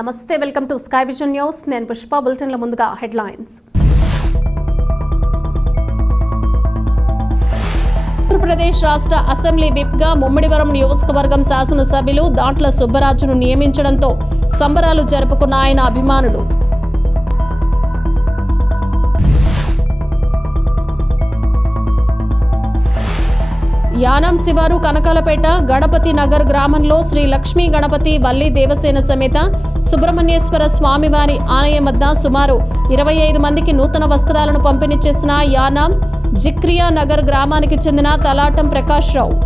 నమస్తే, welcome to sky vision news. నేను పుష్ప. బులెటిన్ల ముందుగా హెడ్లైన్స్. ఆంధ్రప్రదేశ్ రాష్ట్ర అసెంబ్లీ విప్గా ముమ్మిడివరం నియోజకవర్గం శాసనసభ్యులు దాట్ల సుబ్బరాజును నియమించడంతో సంబరాలు జరుపుకున్న ఆయన అభిమానులు. యానం శివారు కనకాలపేట గణపతి నగర్ గ్రామంలో శ్రీ లక్ష్మీ గణపతి వల్లి దేవసేన సమేత సుబ్రహ్మణ్యేశ్వర స్వామివారి ఆలయం వద్ద సుమారు 25 మందికి నూతన వస్త్రాలను పంపిణీ చేసిన యానం జిక్రియా నగర్ గ్రామానికి చెందిన తలాటం ప్రకాష్ రావు.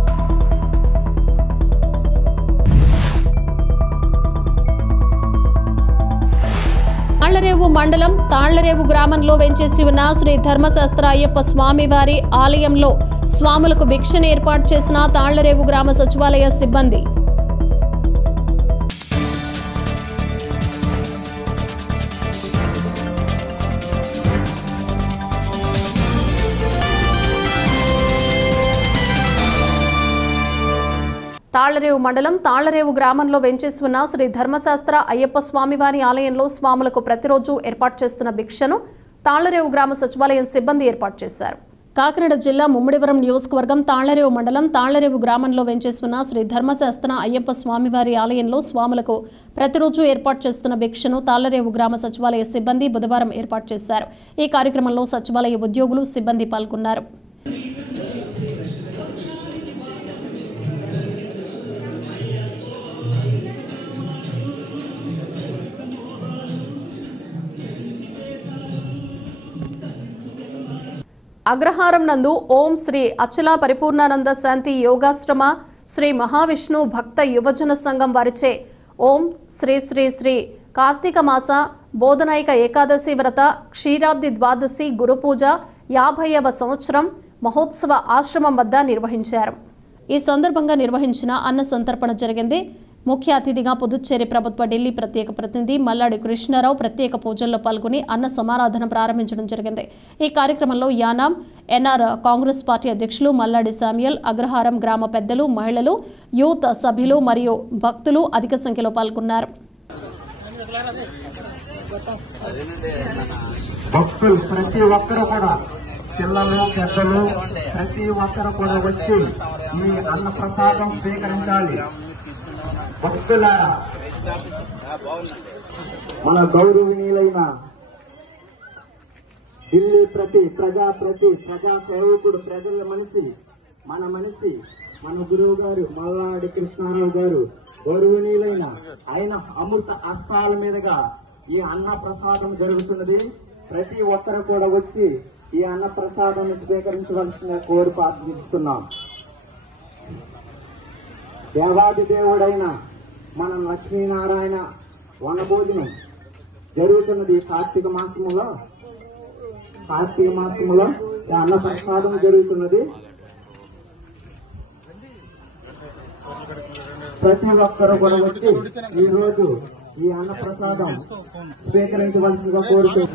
తాళ్లరేవు మండలం తాళ్లరేవు గ్రామంలో వెంచేసి ఉన్న శ్రీ ధర్మశాస్త్ర అయ్యప్ప స్వామివారి ఆలయంలో స్వాములకు భిక్షను ఏర్పాటు చేసిన తాళ్లరేవు గ్రామ సచివాలయ సిబ్బంది. తాళ్లరేవు మండలం తాళ్లరేవు గ్రామంలో వెంచేసి ఉన్న శ్రీ ధర్మశాస్త్ర అయ్యప్ప స్వామివారి ఆలయంలో స్వాములకు ప్రతిరోజు ఏర్పాటు చేస్తున్న భిక్షను తాళ్లరేవు గ్రామ సచివాలయం సిబ్బంది ఏర్పాటు చేశారు. కాకినాడ జిల్లా ముమ్మిడివరం నియోజకవర్గం తాళ్లరేవు మండలం తాళ్లరేవు గ్రామంలో వెంచేసి ఉన్న శ్రీ ధర్మశాస్త్ర అయ్యప్ప స్వామివారి ఆలయంలో స్వాములకు ప్రతిరోజు ఏర్పాటు చేస్తున్న భిక్షను తాళ్లరేవు గ్రామ సచివాలయ సిబ్బంది బుధవారం ఏర్పాటు చేశారు. ఈ కార్యక్రమంలో సచివాలయ ఉద్యోగులు సిబ్బంది పాల్గొన్నారు. అగ్రహారం నందు ఓం శ్రీ అచల పరిపూర్ణానంద శాంతి యోగాశ్రమ శ్రీ మహావిష్ణు భక్త యువజన సంఘం వారిచే ఓం శ్రీ శ్రీ శ్రీ కార్తీక మాస బోధనాయిక ఏకాదశి వ్రత క్షీరాబ్ది ద్వాదశి గురుపూజ 50వ సంవత్సరం మహోత్సవ ఆశ్రమం వద్ద నిర్వహించారు. ఈ సందర్భంగా నిర్వహించిన అన్న సంతర్పణ జరిగింది. ముఖ్య అతిథిగా పుదుచ్చేరి ప్రభుత్వ ఢిల్లీ ప్రత్యేక ప్రతినిధి మల్లాడి కృష్ణారావు ప్రత్యేక పూజల్లో పాల్గొని అన్న సమారాధన ప్రారంభించడం జరిగింది. ఈ కార్యక్రమంలో యానాం ఎన్ఆర్ కాంగ్రెస్ పార్టీ అధ్యక్షులు మల్లాడి శామ్యుయల్, అగ్రహారం గ్రామ పెద్దలు, మహిళలు, యూత్ సభ్యులు మరియు భక్తులు అధిక సంఖ్యలో పాల్గొన్నారు. భక్తులు ప్రతి ఒక్కరు కూడా, పిల్లలు పెద్దలు ప్రతి ఒక్కరు కూడా వచ్చి ఈ అన్న ప్రసాదం స్వీకరించాలి. భక్తులారా, మన గౌరవనీయులైన ఢిల్లీ ప్రజా సేవకుడు, ప్రజల మనిషి, మన గురువు గారు మల్లాడి కృష్ణారావు గారు గౌరవనీయులైన ఆయన అమృత హస్తాల మీదుగా ఈ అన్న ప్రసాదం జరుగుతున్నది. ప్రతి ఒక్కరు కూడా వచ్చి ఈ అన్న ప్రసాదం స్వీకరించవలసిన కోరి ప్రార్థిస్తున్నాం. దేవాది దేవుడైన మన లక్ష్మీనారాయణ వనభోజనం జరుగుతున్నది. కార్తీక మాసములో అన్న ప్రసాదం జరుగుతున్నది. ప్రతి ఒక్కరు కూడా వచ్చి ఈ రోజు ఈ అన్న ప్రసాదం స్వీకరించవలసిందిగా కోరుతున్నాం.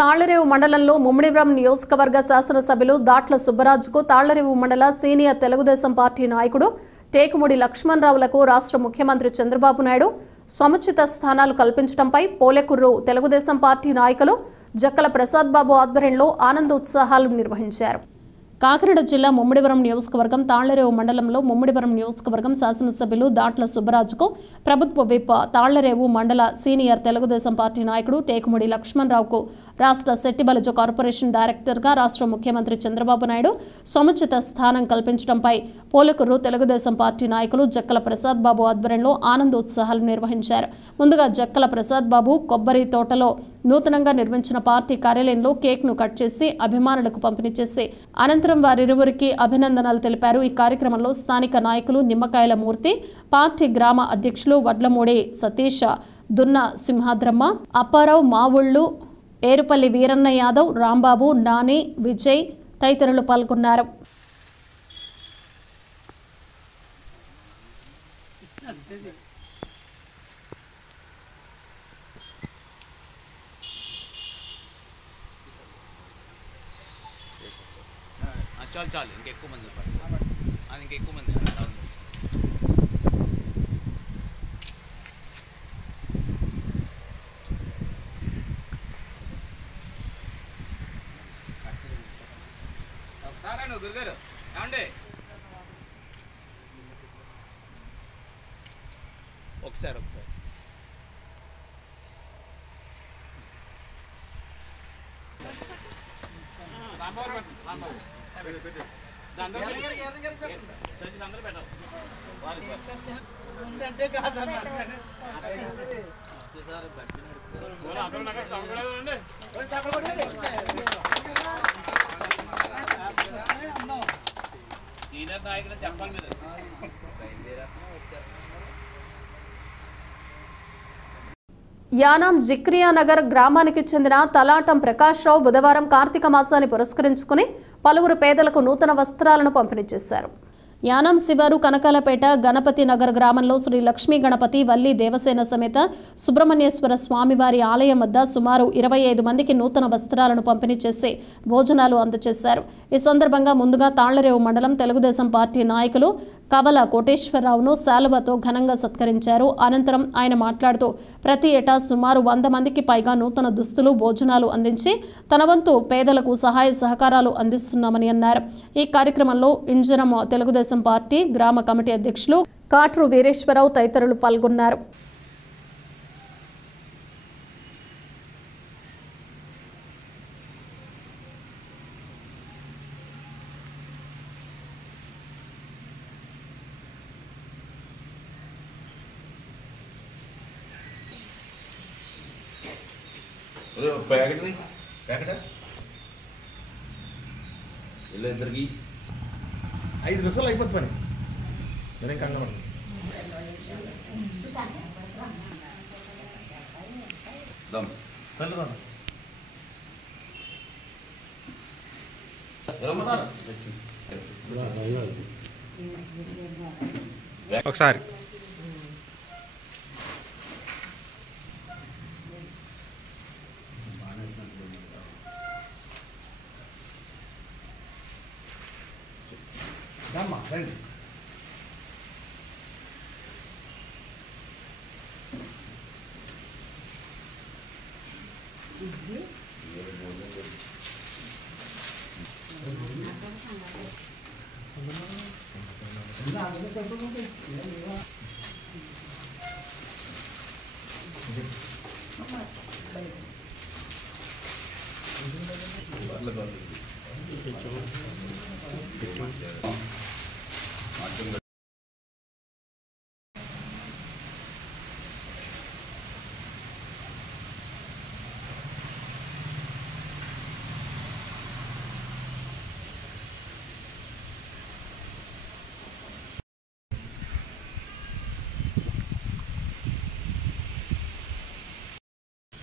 తాళ్లరేవు మండలంలో ముమ్మిడివరం నియోజకవర్గ శాసనసభ్యులు దాట్ల సుబ్బరాజుకు తాళ్లరేవు మండల సీనియర్ తెలుగుదేశం పార్టీ నాయకుడు టేకుముడి లక్ష్మణరావులకు రాష్ట్ర ముఖ్యమంత్రి చంద్రబాబు నాయుడు సముచిత స్థానాలు కల్పించడంపై పోలెకుర్రు తెలుగుదేశం పార్టీ నాయకులు జక్కల ప్రసాద్ బాబు ఆధ్వర్యంలో ఆనందోత్సాహాలు నిర్వహించారు. కాకినాడ జిల్లా ముమ్మిడివరం నియోజకవర్గం తాళ్లరేవు మండలంలో ముమ్మిడివరం నియోజకవర్గం శాసనసభ్యులు దాట్ల సుబ్బరాజుకు ప్రభుత్వ విప్ తాళ్లరేవు మండల సీనియర్ తెలుగుదేశం పార్టీ నాయకుడు టేకుముడి లక్ష్మణరావుకు రాష్ట్ర శెట్టిబలజ కార్పొరేషన్ డైరెక్టర్గా రాష్ట్ర ముఖ్యమంత్రి చంద్రబాబు నాయుడు సముచిత స్థానం కల్పించడంపై పోలకుర్రు తెలుగుదేశం పార్టీ నాయకులు జక్కల ప్రసాద్ బాబు ఆధ్వర్యంలో ఆనందోత్సాహాలు నిర్వహించారు. ముందుగా జక్కల ప్రసాద్ బాబు కొబ్బరి తోటలో నూతనంగా నిర్మించిన పార్టీ కార్యాలయంలో కేక్ను కట్ చేసి అభిమానులకు పంపిణీ చేసి అనంతరం వారిరువురికి అభినందనలు తెలిపారు. ఈ కార్యక్రమంలో స్థానిక నాయకులు నిమ్మకాయల మూర్తి, పార్టీ గ్రామ అధ్యక్షులు వడ్లమూడి సతీష్, దున్న సింహాద్రమ్మ, అప్పారావు, మావుళ్లు, ఏరుపల్లి వీరన్న యాదవ్, రాంబాబు, నాని, విజయ్ తదితరులు పాల్గొన్నారు. చాలు చాలు ఇంకెక్కువ మంది అది ఇంకెక్కువ మంది గురుగారు ఏమండి ఒకసారి ముందంటే కాదన్నా సీనియర్ నాయకులు చెప్పాలి మీరు యానాం జిక్రియా నగర్ గ్రామానికి చెందిన తలాటం ప్రకాశ్రావు బుధవారం కార్తీక మాసాన్ని పురస్కరించుకుని పలువురు పేదలకు నూతన వస్త్రాలను పంపిణీ చేశారు. యానాం శివారు కనకాలపేట గణపతి నగర్ గ్రామంలో శ్రీ లక్ష్మీ గణపతి వల్లి దేవసేన సమేత సుబ్రహ్మణ్యేశ్వర స్వామివారి ఆలయం వద్ద సుమారు 25 మందికి నూతన వస్త్రాలను పంపిణీ చేసి భోజనాలు అందజేశారు. ఈ సందర్భంగా ముందుగా తాళ్లరేవు మండలం తెలుగుదేశం పార్టీ నాయకులు కవల కోటేశ్వరరావును శాలువతో ఘనంగా సత్కరించారు. అనంతరం ఆయన మాట్లాడుతూ ప్రతి ఏటా సుమారు 100 మందికి పైగా నూతన దుస్తులు భోజనాలు అందించి తన వంతు పేదలకు సహాయ సహకారాలు అందిస్తున్నామని అన్నారు. ఈ కార్యక్రమంలో ఇంజరం తెలుగుదేశం పార్టీ గ్రామ కమిటీ అధ్యక్షులు కాట్రు వీరేశ్వరరావు తదితరులు పాల్గొన్నారు. ఇద్దరికి 5 నిమిషాలు అయిపోతుంది పని. నేనేం కంగారు ఒకసారి రండి.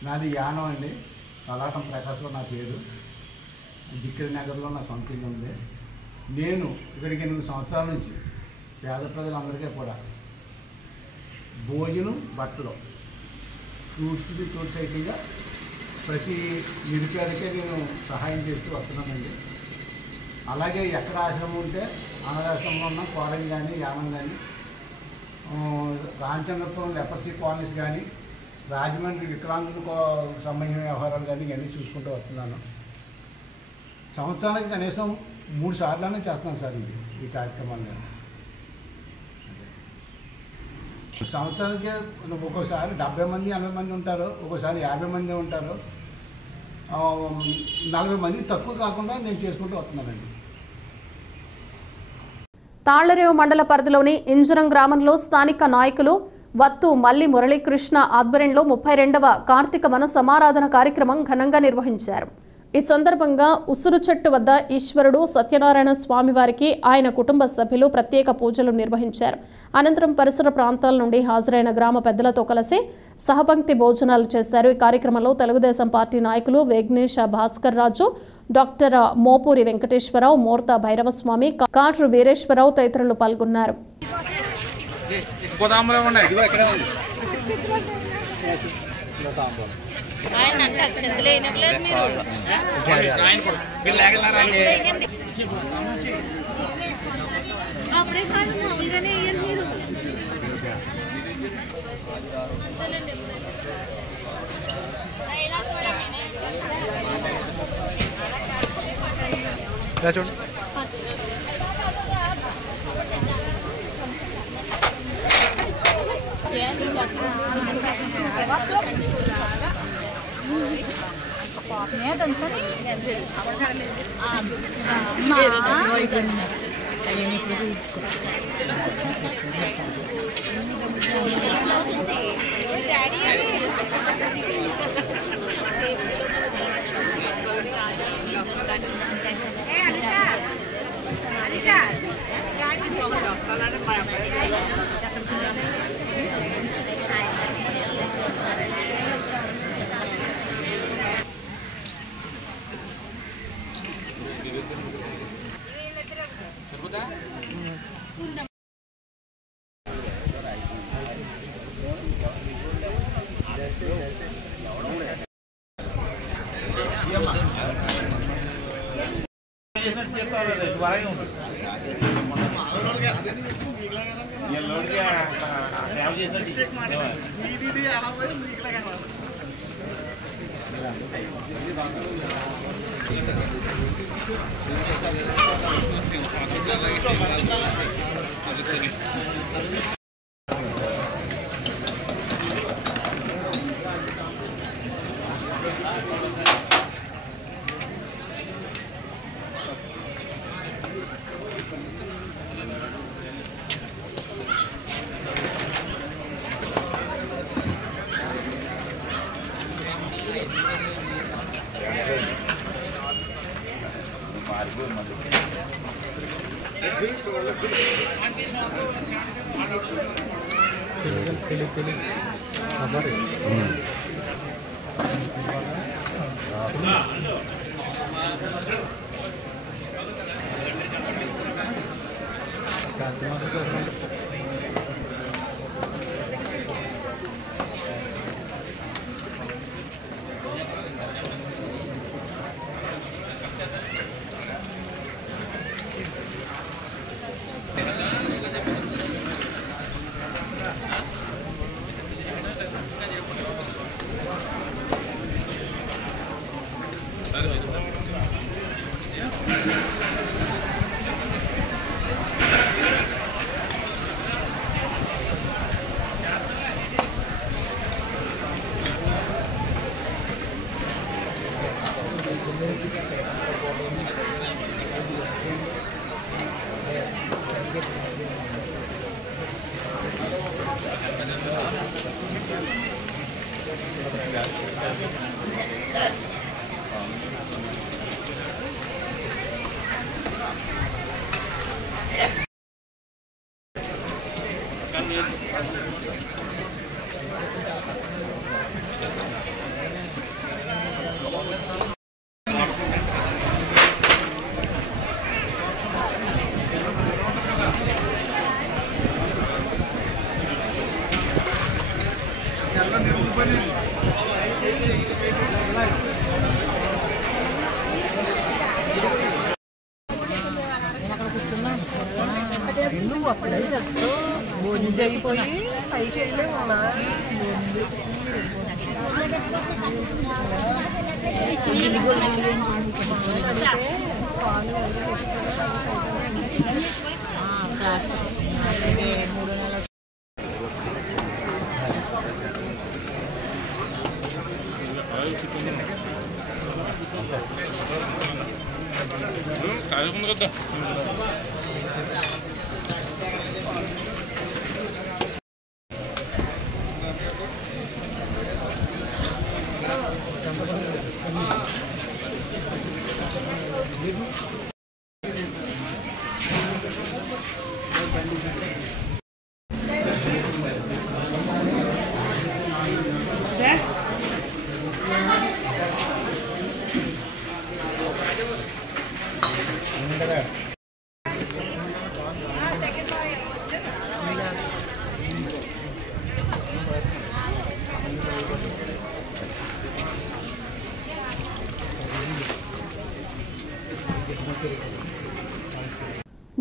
నాది యానం అండి. తలాటం ప్రకాశ్లో నా పేరు. జిక్రీ నగర్లో నా సొంత ఇల్లు ఉంది. నేను ఇక్కడికి 8 సంవత్సరాల నుంచి పేద ప్రజలందరికీ కూడా భోజనం, బట్టలు, ఫ్రూట్స్ సైకిల్గా ప్రతి నిరుపేదకే నేను సహాయం చేస్తూ వస్తున్నానండి. అలాగే ఎక్కడ ఆశ్రమం ఉంటే అనాథాశ్రమంలో ఉన్న కోరం కానీ, యానం కానీ, రామచంద్రపురం లెపర్సీ కాలనీస్ కానీ, రాజమండ్రి వికలాంగులకు సంబంధించిన వ్యవహారాలు కానీ ఇవన్నీ చూసుకుంటూ వస్తున్నాను. సంవత్సరానికి కనీసం 3 సార్లనే చేస్తున్నాను సార్ ఈ కార్యక్రమాన్ని. సంవత్సరానికి ఒక్కోసారి 70 మంది 80 మంది ఉంటారు, ఒక్కోసారి 50 మంది ఉంటారు. 40 మంది తక్కువ కాకుండా నేను చేసుకుంటూ వస్తున్నానండి. తాళ్లరేవు మండల పరిధిలోని ఇంజరం గ్రామంలో స్థానిక నాయకులు వత్తు మల్లి మురళీకృష్ణ ఆధ్వర్యంలో 32వ కార్తీక వన సమారాధన కార్యక్రమం ఘనంగా నిర్వహించారు. ఈ సందర్భంగా ఉసురు చెట్టు వద్ద ఈశ్వరుడు సత్యనారాయణ స్వామి వారికి ఆయన కుటుంబ సభ్యులు ప్రత్యేక పూజలు నిర్వహించారు. అనంతరం పరిసర ప్రాంతాల నుండి హాజరైన గ్రామ పెద్దలతో కలిసి సహపంక్తి భోజనాలు చేశారు. ఈ కార్యక్రమంలో తెలుగుదేశం పార్టీ నాయకులు వేగ్నేశ భాస్కర్ రాజు, డాక్టర్ మోపూరి వెంకటేశ్వరరావు, మోర్తా భైరవస్వామి, కాట్రు వీరేశ్వరరావు తదితరులు పాల్గొన్నారు. గోదాములో ఉన్నాయి. ఆయన అంటే అక్షంతలు వేయనివ్వలేదు మీరు. అప్పుడే కాదు మామూలుగానే వేయాలి మీరు. చూడండి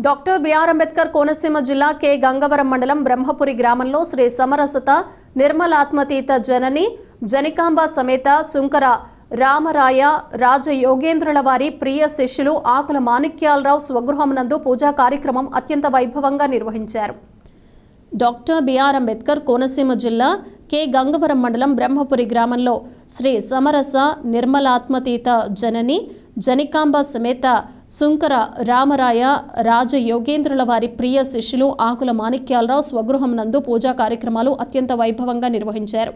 డాక్టర్ బిఆర్ అంబేద్కర్ కోనసీమ జిల్లా కె గంగవరం మండలం బ్రహ్మపురి గ్రామంలో శ్రీ సమరసత నిర్మలాత్మతీత జనని జనికాంబ సమేత శుంకర రామరాయ రాజయోగేంద్రుల వారి ప్రియ శిష్యులు ఆకుల మాణిక్యాలరావు స్వగృహం నందు పూజా కార్యక్రమం అత్యంత వైభవంగా నిర్వహించారు. డాక్టర్ బిఆర్ అంబేద్కర్ కోనసీమ జిల్లా కె గంగవరం మండలం బ్రహ్మపురి గ్రామంలో శ్రీ సమరస నిర్మలాత్మతీత జనని జనికాంబ సమేత శుంకర రామరాయ రాజయోగేంద్రుల వారి ప్రియ శిష్యులు ఆకుల మాణిక్యాలరావు స్వగృహం నందు పూజా కార్యక్రమాలు అత్యంత వైభవంగా నిర్వహించారు.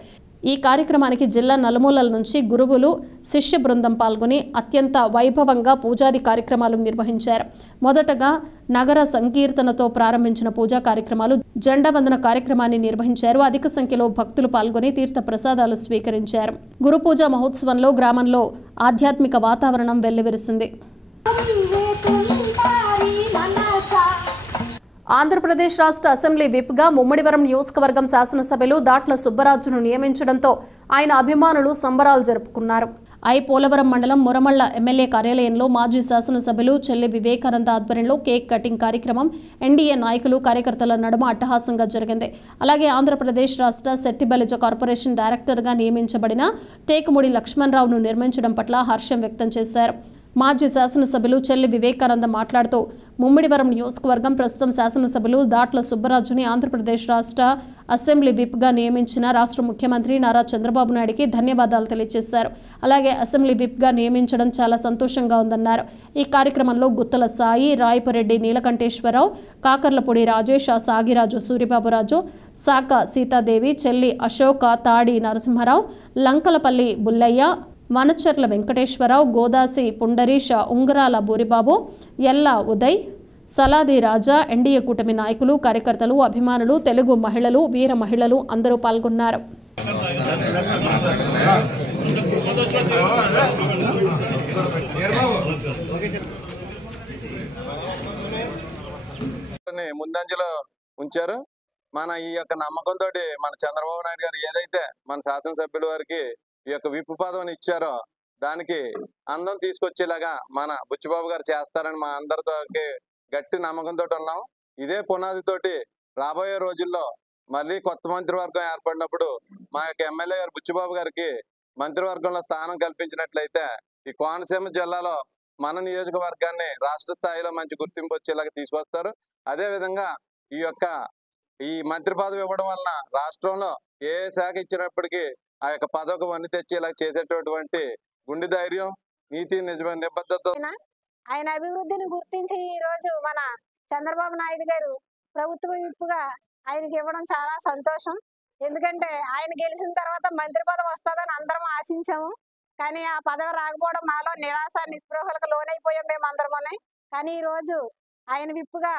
ఈ కార్యక్రమానికి జిల్లా నలుమూలల నుంచి గురువులు శిష్య బృందం పాల్గొని అత్యంత వైభవంగా పూజాది కార్యక్రమాలు నిర్వహించారు. మొదటగా నగర సంకీర్తనతో ప్రారంభించిన పూజా కార్యక్రమాలు జెండావందన కార్యక్రమాన్ని నిర్వహించారు. అధిక సంఖ్యలో భక్తులు పాల్గొని తీర్థ ప్రసాదాలు స్వీకరించారు. గురు పూజ మహోత్సవంలో గ్రామంలో ఆధ్యాత్మిక వాతావరణం వెల్లివిరిసింది. ఆంధ్రప్రదేశ్ రాష్ట్ర అసెంబ్లీ విప్గా ముమ్మడివరం నియోజకవర్గం శాసనసభ్యులు దాట్ల సుబ్బరాజును నియమించడంతో ఆయన అభిమానులు సంబరాలు జరుపుకున్నారు. పోలవరం మండలం మురమళ్ల ఎమ్మెల్యే కార్యాలయంలో మాజీ శాసనసభ్యులు చెల్లి వివేకానంద ఆధ్వర్యంలో కేక్ కటింగ్ కార్యక్రమం ఎన్డీఏ నాయకులు కార్యకర్తల నడుమ అట్టహాసంగా జరిగింది. అలాగే ఆంధ్రప్రదేశ్ రాష్ట్ర శెట్టిబలిజ కార్పొరేషన్ డైరెక్టర్గా నియమించబడిన టేకుముడి లక్ష్మణరావును నిర్మించడం పట్ల హర్షం వ్యక్తం చేశారు. మాజీ శాసనసభ్యులు చెల్లి వివేకానంద మాట్లాడుతూ ముమ్మిడివరం నియోజకవర్గం ప్రస్తుతం శాసనసభ్యులు దాట్ల సుబ్బరాజుని ఆంధ్రప్రదేశ్ రాష్ట్ర అసెంబ్లీ విప్గా నియమించిన రాష్ట్ర ముఖ్యమంత్రి నారా చంద్రబాబు నాయుడికి ధన్యవాదాలు తెలియజేశారు. అలాగే అసెంబ్లీ విప్గా నియమించడం చాలా సంతోషంగా ఉందన్నారు. ఈ కార్యక్రమంలో గుత్తల సాయి, రాయపరెడ్డి నీలకంఠేశ్వరరావు, కాకర్లపూడి రాజేష్, సాగిరాజు సూరిబాబురాజు, సాక సీతాదేవి, చెల్లి అశోక, తాడి నరసింహారావు, లంకలపల్లి బుల్లయ్య, వనచర్ల వెంకటేశ్వరరావు, గోదాసి పుండరీష, ఉంగరాల బూరిబాబు, ఎల్లా ఉదయ్, సలాది రాజా, ఎన్డీఏ కూటమి నాయకులు, కార్యకర్తలు, అభిమానులు, తెలుగు మహిళలు, వీర మహిళలు అందరూ పాల్గొన్నారు. ముందంజలో ఉంచారు. మన ఈ యొక్క నమ్మకంతో మన చంద్రబాబు నాయుడు గారు ఏదైతే మన శాసనసభ్యుల వారికి ఈ యొక్క విప్పు పదవిని ఇచ్చారో దానికి అందం తీసుకొచ్చేలాగా మన బుచ్చిబాబు గారు చేస్తారని మా అందరితో గట్టి నమ్మకంతో ఉన్నాం. ఇదే పునాదితోటి రాబోయే రోజుల్లో మళ్ళీ కొత్త మంత్రివర్గం ఏర్పడినప్పుడు మా యొక్క ఎమ్మెల్యే గారు బుచ్చిబాబు గారికి మంత్రివర్గంలో స్థానం కల్పించినట్లయితే ఈ కోనసీమ జిల్లాలో మన నియోజకవర్గాన్ని రాష్ట్ర స్థాయిలో మంచి గుర్తింపు వచ్చేలాగా తీసుకొస్తారు. అదేవిధంగా ఈ మంత్రి పదవి ఇవ్వడం వలన రాష్ట్రంలో ఏ శాఖ ఇచ్చినప్పటికీ ఆ యొక్క పదవికి వన్ని తెచ్చేలా చేసేటటువంటి గుండె ధైర్యం, నీతి, నిబద్ధత ఆయన అభివృద్ధిని గుర్తించి ఈ రోజు మన చంద్రబాబు నాయుడు గారు ప్రభుత్వ విప్పుగా ఆయనకి ఇవ్వడం చాలా సంతోషం. ఎందుకంటే ఆయన గెలిచిన తర్వాత మంత్రి పదవి వస్తుందని అందరం ఆశించాము. కానీ ఆ పదవి రాకపోవడం మాలో నిరాశ నిస్పృహలకు లోనైపోయాం మేము అందరమనే. కానీ ఈ రోజు ఆయన విప్పుగా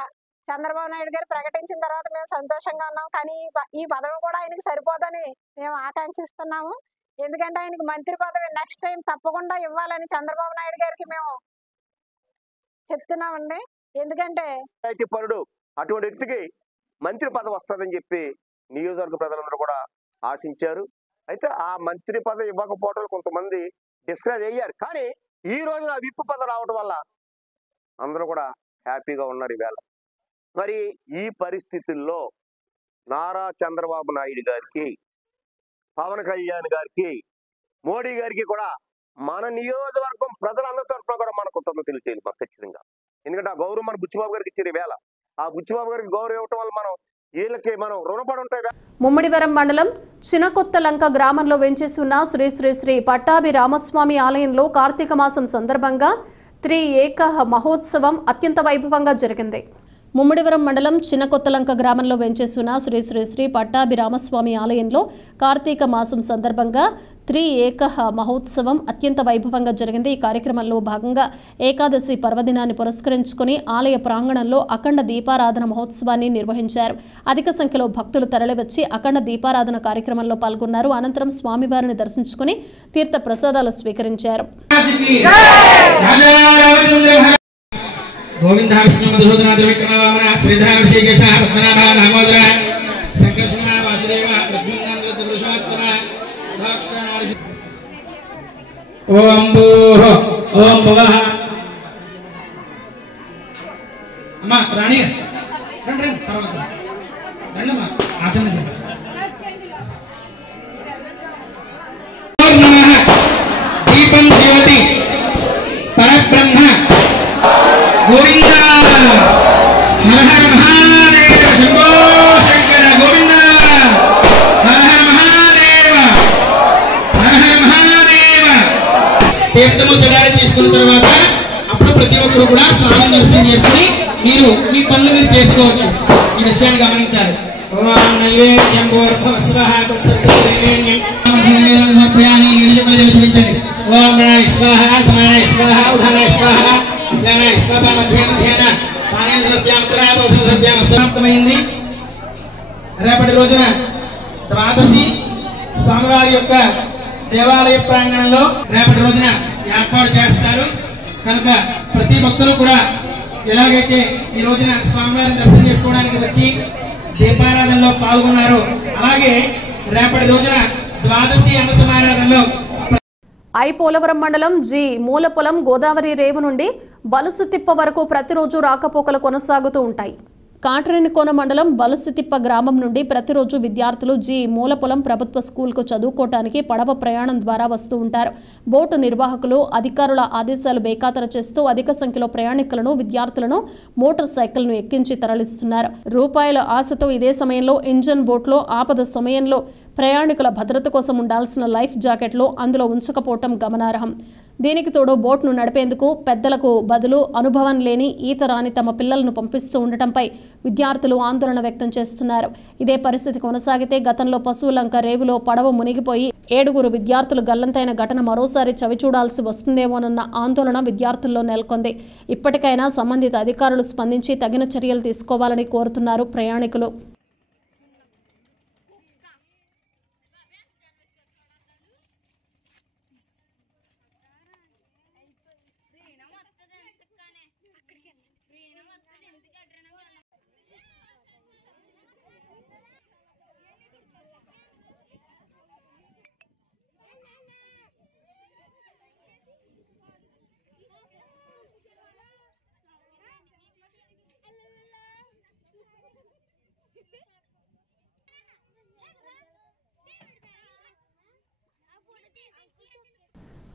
చంద్రబాబు నాయుడు గారు ప్రకటించిన తర్వాత మేము సంతోషంగా ఉన్నాం. కానీ ఈ పదవి కూడా ఆయనకి సరిపోదని మేము ఆకాంక్షిస్తున్నాము. ఎందుకంటే ఆయనకి మంత్రి పదవి నెక్స్ట్ టైం తప్పకుండా ఇవ్వాలని చంద్రబాబు నాయుడు గారికి మేము చెప్తున్నామండి. ఎందుకంటే అయితే పరుడు అటువంటి వ్యక్తికి మంత్రి పదవి వస్తుందని చెప్పి నియోజకవర్గ ప్రజలందరూ కూడా ఆశించారు. అయితే ఆ మంత్రి పదవి ఇవ్వకపోవడం కొంతమంది డిస్కరేజ్ అయ్యారు. కానీ ఈ రోజు ఆ విప్పు పదవి రావడం వల్ల అందరూ కూడా హ్యాపీగా ఉన్నారు ఈవేళ. మరి ఈ పరిస్థితుల్లో నారా చంద్రబాబు నాయుడు గారికి, పవన్ కళ్యాణ్ గారికి, మోడీ గారికి కూడా మన నియోజకవర్గం ప్రజలందరి తరఫున కూడా మన కృతజ్ఞతలు తెలియదు మాకు ఖచ్చితంగా. ఎందుకంటే ఆ గౌరవం మన బుచ్చిబాబు గారికి ఇచ్చారు ఈవేళ. ఆ బుచ్చిబాబు గారికి గౌరవం ఇవ్వటం వల్ల మనం వీళ్ళకి మనం రుణపడి ఉంటాయి. ముమ్మడివరం మండలం చినకొత్తలంక గ్రామంలో వెంచేసి ఉన్న శ్రీ శ్రీ శ్రీ పట్టాభి రామస్వామి ఆలయంలో కార్తీక మాసం సందర్భంగా త్రిఏక మహోత్సవం అత్యంత వైభవంగా జరిగింది. ముమ్మడివరం మండలం చినకొత్తలంక గ్రామంలో వెంచేసిన శ్రీ శ్రీ శ్రీ పట్టాభి రామస్వామి ఆలయంలో కార్తీక మాసం సందర్భంగా త్రిఏక మహోత్సవం అత్యంత వైభవంగా జరిగింది. ఈ కార్యక్రమంలో భాగంగా ఏకాదశి పర్వదినాన్ని పురస్కరించుకుని ఆలయ ప్రాంగణంలో అఖండ దీపారాధన మహోత్సవాన్ని నిర్వహించారు. అధిక సంఖ్యలో భక్తులు తరలివచ్చి అఖండ దీపారాధన కార్యక్రమంలో పాల్గొన్నారు. అనంతరం స్వామివారిని దర్శించుకుని తీర్థ ప్రసాదాలు స్వీకరించారు. गोविंद विष्णु मधुसूदन त्रिविक्रम वामन श्रीधर ऋषिकेश पद्मनाभ दामोदर संकर्षण वासुदेव प्रद्युम्न पुरुषोत्तम ओम भूः ओम भुवः अम्मा రాణి రండి రండి పర్వాలేదు రండమ్మా ఆచరణ చేయండి. దీపం జ్యోతి పరబ్రహ్మ గోవింద హర హర మహాదేవ శంభో శంకర గోవింద హర హర మహాదేవ హర హర మహాదేవ. తీర్థము సగారి తీసుకున్న తర్వాత అప్పుడు ప్రతి ఒక్కరు కూడా స్వామిని దర్శనం చేసుకుని మీరు మీ పనులు మీరు చేసుకోవచ్చు. ఈ విషయాన్ని గమనించాలి. నైవేద్యం చూపించండి. ఓం స్వాహ సమాన స్వాహ ఉదాన స్వాహ స్వాహ మధ్యేన సమాప్తమైంది. రేపటి రోజున ద్వాదశి స్వామివారి యొక్క దేవాలయ ప్రాంగణంలో రేపటి రోజున ఏర్పాటు చేస్తారు కనుక ప్రతి భక్తులు కూడా ఎలాగైతే ఈ రోజున స్వామివారిని దర్శనం చేసుకోవడానికి వచ్చి దీపారాధనలో పాల్గొన్నారు అలాగే రేపటి రోజున ద్వాదశి అన్న సమారాధనలో ఐ పోలవరం మండలం జి మూలపొలం గోదావరి రేవు నుండి బలుసుతిప్ప వరకు ప్రతిరోజు రాకపోకలు కొనసాగుతూ ఉంటాయి. కాట్రేనికోన మండలం బలుసుతిప్ప గ్రామం నుండి ప్రతిరోజు విద్యార్థులు జి మూలపొలం ప్రభుత్వ స్కూల్కు చదువుకోవటానికి పడవ ప్రయాణం ద్వారా వస్తూ ఉంటారు. బోటు నిర్వాహకులు అధికారుల ఆదేశాలు బేఖాతరు చేస్తూ అధిక సంఖ్యలో ప్రయాణికులను విద్యార్థులను మోటార్ సైకిల్ను ఎక్కించి తరలిస్తున్నారు. రూపాయల ఆశతో ఇదే సమయంలో ఇంజన్ బోట్లో ఆపద సమయంలో ప్రయాణికుల భద్రత కోసం ఉండాల్సిన లైఫ్ జాకెట్లు అందులో ఉంచకపోవటం గమనార్హం. దీనికి తోడు బోట్ను నడిపేందుకు పెద్దలకు బదులు అనుభవం లేని ఈత రాని తమ పిల్లలను పంపిస్తూ ఉండటంపై విద్యార్థులు ఆందోళన వ్యక్తం చేస్తున్నారు. ఇదే పరిస్థితి కొనసాగితే గతంలో పశువులంక రేవులో పడవ మునిగిపోయి 7 విద్యార్థులు గల్లంతైన ఘటన మరోసారి చవిచూడాల్సి వస్తుందేమోనన్న ఆందోళన విద్యార్థుల్లో నెలకొంది. ఇప్పటికైనా సంబంధిత అధికారులు స్పందించి తగిన చర్యలు తీసుకోవాలని కోరుతున్నారు ప్రయాణికులు.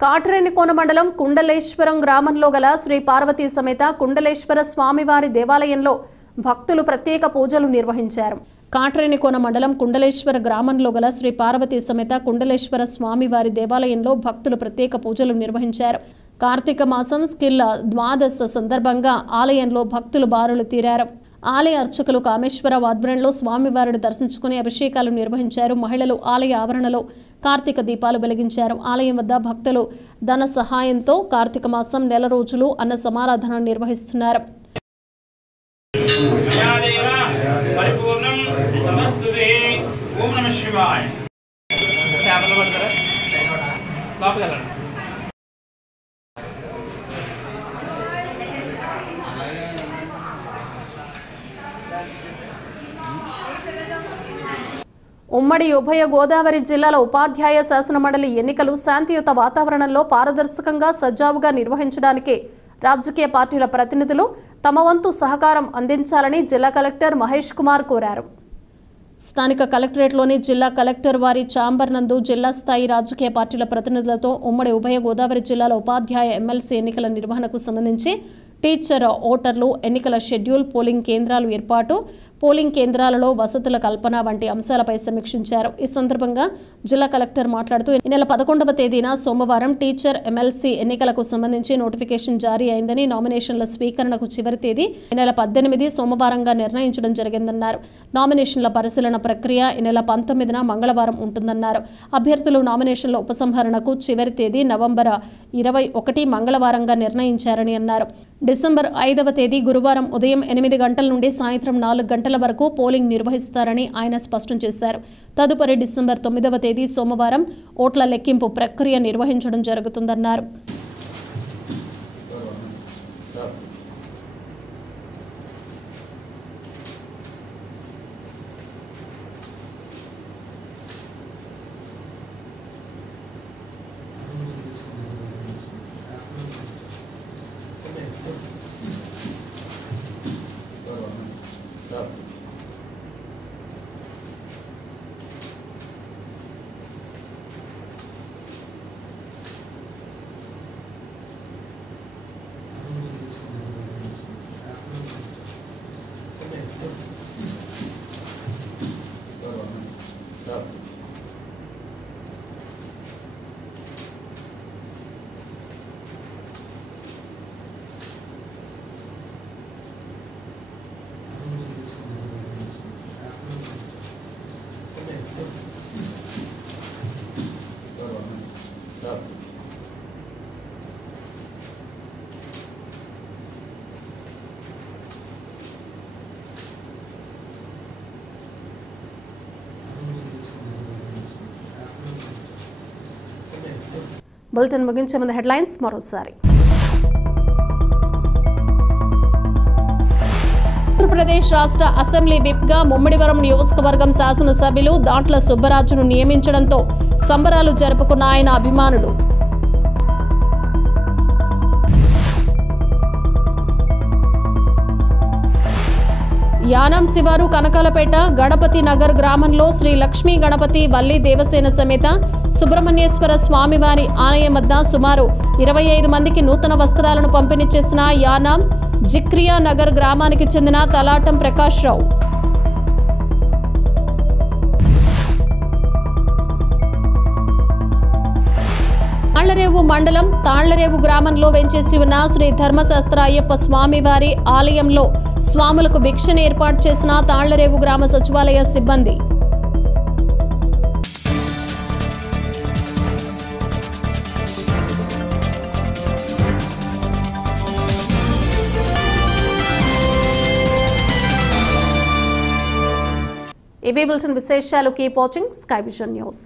కాట్రేనికోన మండలం కుండలేశ్వరం గ్రామంలో గల శ్రీ పార్వతీ సమేత కుండలేశ్వర స్వామివారి దేవాలయంలో భక్తులు ప్రత్యేక పూజలు నిర్వహించారు. కాట్రేనికోన మండలం కుండలేశ్వర గ్రామంలో గల శ్రీ పార్వతీ సమేత కుండలేశ్వర స్వామివారి దేవాలయంలో భక్తులు ప్రత్యేక పూజలు నిర్వహించారు. కార్తీక మాసం స్కిల్ ద్వాదశ సందర్భంగా ఆలయంలో భక్తులు బారులు తీరారు. ఆలయ అర్చకులు కామేశ్వరరావు ఆధ్వర్యంలో స్వామివారిని దర్శించుకుని అభిషేకాలు నిర్వహించారు. మహిళలు ఆలయ ఆవరణలో కార్తీక దీపాలు వెలిగించారు. ఆలయం వద్ద భక్తులు ధన సహాయంతో కార్తీక మాసం నెల రోజులు అన్న సమారాధన నిర్వహిస్తున్నారు. ఉమ్మడి ఉభయ గోదావరి జిల్లాల ఉపాధ్యాయ శాసనమండలి ఎన్నికలు శాంతియుత వాతావరణంలో పారదర్శకంగా సజావుగా నిర్వహించడానికి రాజకీయ పార్టీల ప్రతినిధులు తమ వంతు సహకారం అందించాలని జిల్లా కలెక్టర్ మహేష్ కుమార్ కోరారు. స్థానిక కలెక్టరేట్లోని జిల్లా కలెక్టర్ వారి ఛాంబర్ నందు జిల్లా స్థాయి రాజకీయ పార్టీల ప్రతినిధులతో ఉమ్మడి ఉభయ గోదావరి జిల్లాల ఉపాధ్యాయ ఎమ్మెల్సీ ఎన్నికల నిర్వహణకు సంబంధించి టీచర్ ఓటర్లు ఎన్నికల షెడ్యూల్ పోలింగ్ కేంద్రాలు ఏర్పాటు పోలింగ్ కేంద్రాలలో వసతుల కల్పన వంటి అంశాలపై సమీక్షించారు. ఈ సందర్భంగా జిల్లా కలెక్టర్ మాట్లాడుతూ ఈ నెల 11వ తేదీన సోమవారం టీచర్ ఎమ్మెల్సీ ఎన్నికలకు సంబంధించి నోటిఫికేషన్ జారీ అయిందని నామినేషన్ల స్వీకరణకు చివరి తేదీ ఈ నెల 18 సోమవారంగా నిర్ణయించడం జరిగిందన్నారు. నామినేషన్ల పరిశీలన ప్రక్రియ ఈ నెల 19న మంగళవారం ఉంటుందన్నారు. అభ్యర్థులు నామినేషన్ల ఉపసంహరణకు చివరి తేదీ నవంబర్ 21 మంగళవారంగా నిర్ణయించారని అన్నారు. డిసెంబర్ 5వ తేదీ గురువారం ఉదయం 8 గంటల నుండి సాయంత్రం 4 గంటల వరకు పోలింగ్ నిర్వహిస్తారని ఆయన స్పష్టం చేశారు. తదుపరి డిసెంబర్ 9వ తేదీ సోమవారం ఓట్ల లెక్కింపు ప్రక్రియ నిర్వహించడం జరుగుతుందన్నారు. బులెటిన్ ముగించే ముందు హెడ్లైన్స్ మరోసారి. ఆంధ్రప్రదేశ్ రాష్ట్ర అసెంబ్లీ విప్గా ముమ్మిడివరం నియోజకవర్గం శాసనసభ్యులు దాట్ల సుబ్బరాజును నియమించడంతో సంబరాలు జరుపుకున్న ఆయన అభిమానులు. యానాం శివారు కనకాలపేట గణపతి నగర్ గ్రామంలో శ్రీ లక్ష్మీ గణపతి వల్లి దేవసేన సమేత సుబ్రహ్మణ్యేశ్వర స్వామివారి ఆలయం వద్ద సుమారు 25 మందికి నూతన వస్త్రాలను పంపిణీ చేసిన యానాం జిక్రియా నగర్ గ్రామానికి చెందిన తలాటం ప్రకాష్ రావు. తాళ్లరేవు మండలం తాళ్లరేవు గ్రామంలో వెంచేసి ఉన్న శ్రీ ధర్మశాస్త్ర అయ్యప్ప స్వామివారి ఆలయంలో స్వాములకు భిక్షను ఏర్పాటు చేసిన తాళ్లరేవు గ్రామ సచివాలయ సిబ్బంది. ఇవి బులెటిన్ విశేషాలు. Keep watching sky vision news.